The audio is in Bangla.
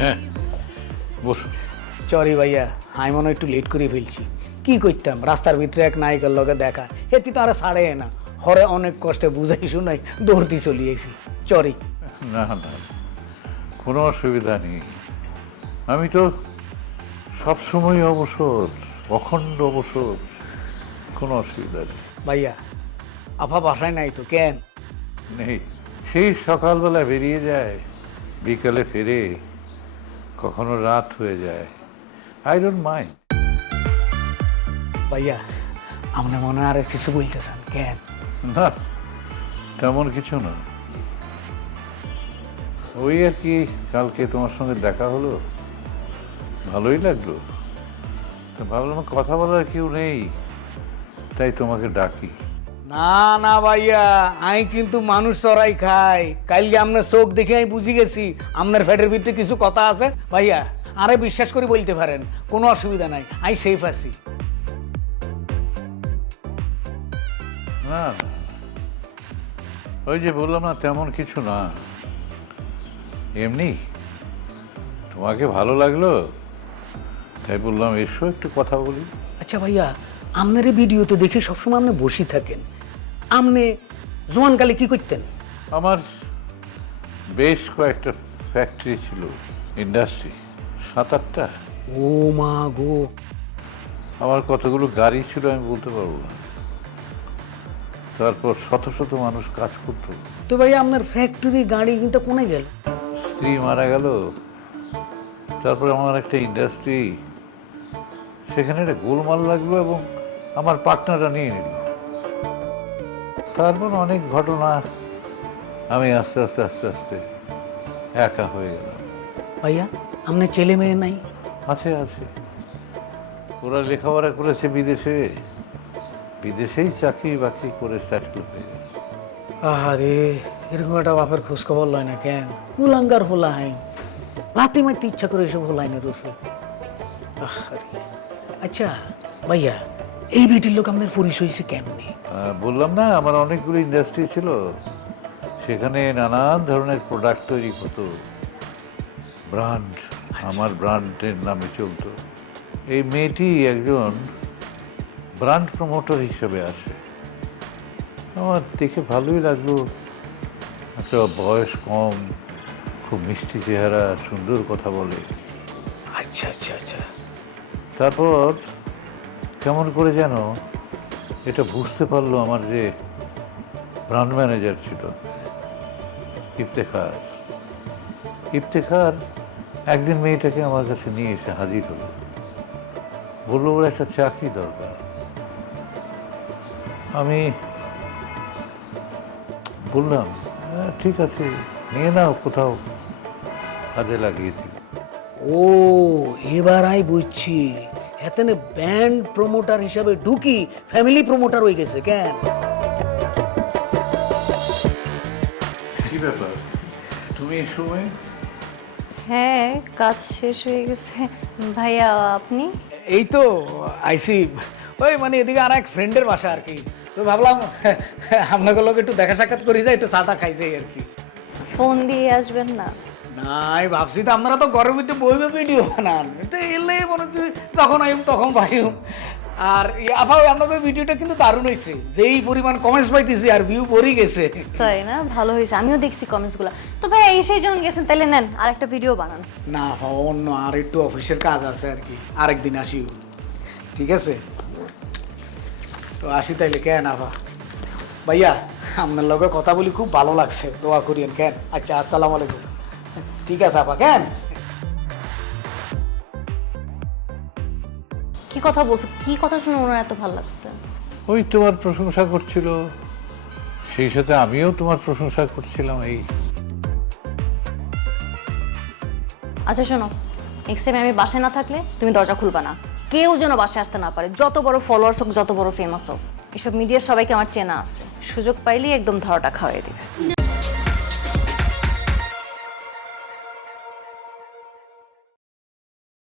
হ্যাঁ বস। সরি ভাইয়া, আমি মনে হয় একটু লেট করে ফেলছি। কি করতাম, রাস্তার ভিতরে এক নায়িকার লগে দেখা, হেতি তো আর ছাড়ে না, হরে অনেক কষ্টে বুঝাই শুনাই দৌড়তে চলিয়েছি। সরি। না না, কোনো অসুবিধা নেই। আমি তো সবসময় অবসর, অখণ্ড অবসর, কোনো অসুবিধা নেই। ভাইয়া, আফা বাসায় নাই তো কেন? নেই, সেই সকালবেলা বেরিয়ে যায়, বিকালে ফিরে, কখনো রাত হয়ে যায়। I don't mind. ভাইয়া, আপনার মনে হয় আর কিছু বলতেছেন কেন? না, তেমন কিছু না। ওই আর কি, কালকে তোমার সঙ্গে দেখা হলো, ভালোই লাগলো। তো ভাবলাম কথা বলার কেউ নেই, তাই তোমাকে ডাকি। না না ভাইয়া, আমি কিন্তু মানুষ চড়াই খাই। কালকে আপনার চোখ দেখে আমি বুঝি গেছি আপনার ফ্যাটের ভিতরে কিছু কথা আছে। ভাইয়া, আরে বিশ্বাস করে বলতে পারেন, কোনো অসুবিধা নাই, আমি সেফ আছি। না না, ওই যে বললাম না, তেমন কিছু না, এমনি তোমাকে ভালো লাগলো, তাই বললাম এসো একটু কথা বলি। আচ্ছা ভাইয়া, আপনার এই ভিডিও তো দেখে সবসময় আপনি বসে থাকেন, আপনি জোয়ানকালে কি করতেন? আমার বেশ কয়েকটা ফ্যাক্টরি ছিল, ইন্ডাস্ট্রি, 7-8টা। ও মা গো! আমার কতগুলো গাড়ি ছিল আমি বলতে পারবো না। তারপর শত শত মানুষ কাজ করতো। তো ভাইয়া, আপনার ফ্যাক্টরি গাড়ি কিন্তু কোনে গেল? স্ত্রী মারা গেল, তারপর আমার একটা ইন্ডাস্ট্রি, সেখানে একটা গোলমাল লাগলো এবং আমার পার্টনাররা নিয়ে নিল। তারপর অনেক ঘটনা, আমি আস্তে আস্তে আস্তে আস্তে একা হয়ে গেলাম। ভাইয়া, আপনার ছেলে মেয়ে নাই? আছে আছে, ওরা লেখাপড়া করেছে বিদেশে, বিদেশেই চাকরি বাকরি করে সেটেল হয়ে গেছে। আরে, এরকম একটা বাপের খোঁজ খবর লয় না কেন? কুলাঙ্গার হলা হাই, লাতি মারতে ইচ্ছা করে এসব হলাই না রূপে। আরে আচ্ছা ভাইয়া, এই বেটির লোক আপনার পরিচয় হয়েছে কেমনি? বললাম না, আমার অনেকগুলো ইন্ডাস্ট্রি ছিল, সেখানে নানান ধরনের প্রোডাক্ট তৈরি হতো, ব্র্যান্ড, আমার ব্র্যান্ডের নামে চলতো। এই মেয়েটি একজন ব্র্যান্ড প্রমোটর হিসেবে আসে। আমার দেখে ভালোই লাগলো, একটা বয়স কম, খুব মিষ্টি চেহারা, সুন্দর কথা বলে। আচ্ছা আচ্ছা আচ্ছা। তারপর কেমন করে যেন এটা বুঝতে পারলো আমার যে ব্র্যান্ড ম্যানেজার ছিল ইফতেখার। ইফতেখার একদিন মেয়েটাকে আমার কাছে নিয়ে এসে হাজির হলো, বললো ওর একটা চাকরি দরকার। আমি বললাম ঠিক আছে, নিয়ে নাও, কোথাও কাজে লাগিয়ে দিই। ও, এবার আই বুঝছি, এতনে ব্যান্ড প্রমোটার হিসাবে ঢুকি ফ্যামিলি প্রমোটার হয়ে গেছে কেন? কি ব্যাপার, তুমি এই সময়? হ্যাঁ, কাজ শেষ হয়ে গেছে। ভাইয়া আপনি? এই তো আইসি, ওই মানে এদিকে আর এক ফ্রেন্ডের বাসা আর কি, তো ভাবলাম আপনাকে লোক একটু দেখা সাক্ষাৎ করি যায়, একটু চাটা খাইছে আর কি। ফোন দিয়ে আসবেন না? না, আমি ভাবছি তো আপনারা তো গরম একটু বইবে ভিডিও বানান, তো এলে মনে হচ্ছে যখন আইম তখন ভাইম। আর আফাও আপনাকে ভিডিওটা কিন্তু দারুণ হয়েছে, যেই পরিমাণ কমেন্টস পাইতেছি আর ভিউ ভরে গেছে। তাই না? ভালো হয়েছে, আমিও দেখছি কমেন্টসগুলো। তো ভাই এসেই যখন গেছেন তাহলে নেন আর একটা ভিডিও বানান। না আফা, অন্য আর একটু অফিসের কাজ আছে আর কি, আরেকদিন আসি, ঠিক আছে? তো আসি তাইলে কেন আফা? ভাইয়া, আপনার লগে কথা বলি খুব ভালো লাগছে, দোয়া করিয়েন কেন? আচ্ছা, আসসালামু আলাইকুম। ঠিক আছে আপা, কেন? কি কথা বলছো? কি কথা শুনে ওনার এত ভালো লাগছে? ওই তোমার প্রশংসা করছিল, সেই সাথে আমিও তোমার প্রশংসা করছিলাম। এই আচ্ছা শোনো, নেক্সট টাইম আমি বাসায় না থাকলে তুমি দরজা খুলবা না, কেউ যেন বাসায় আসতে না পারে, যত বড় ফলোয়ার্স হোক, যত বড় ফেমাস হোক। এসব মিডিয়ার সবাইকে আমার চেনা আছে, সুযোগ পাইলেই একদম ধরাটা খাওয়াই দিবে।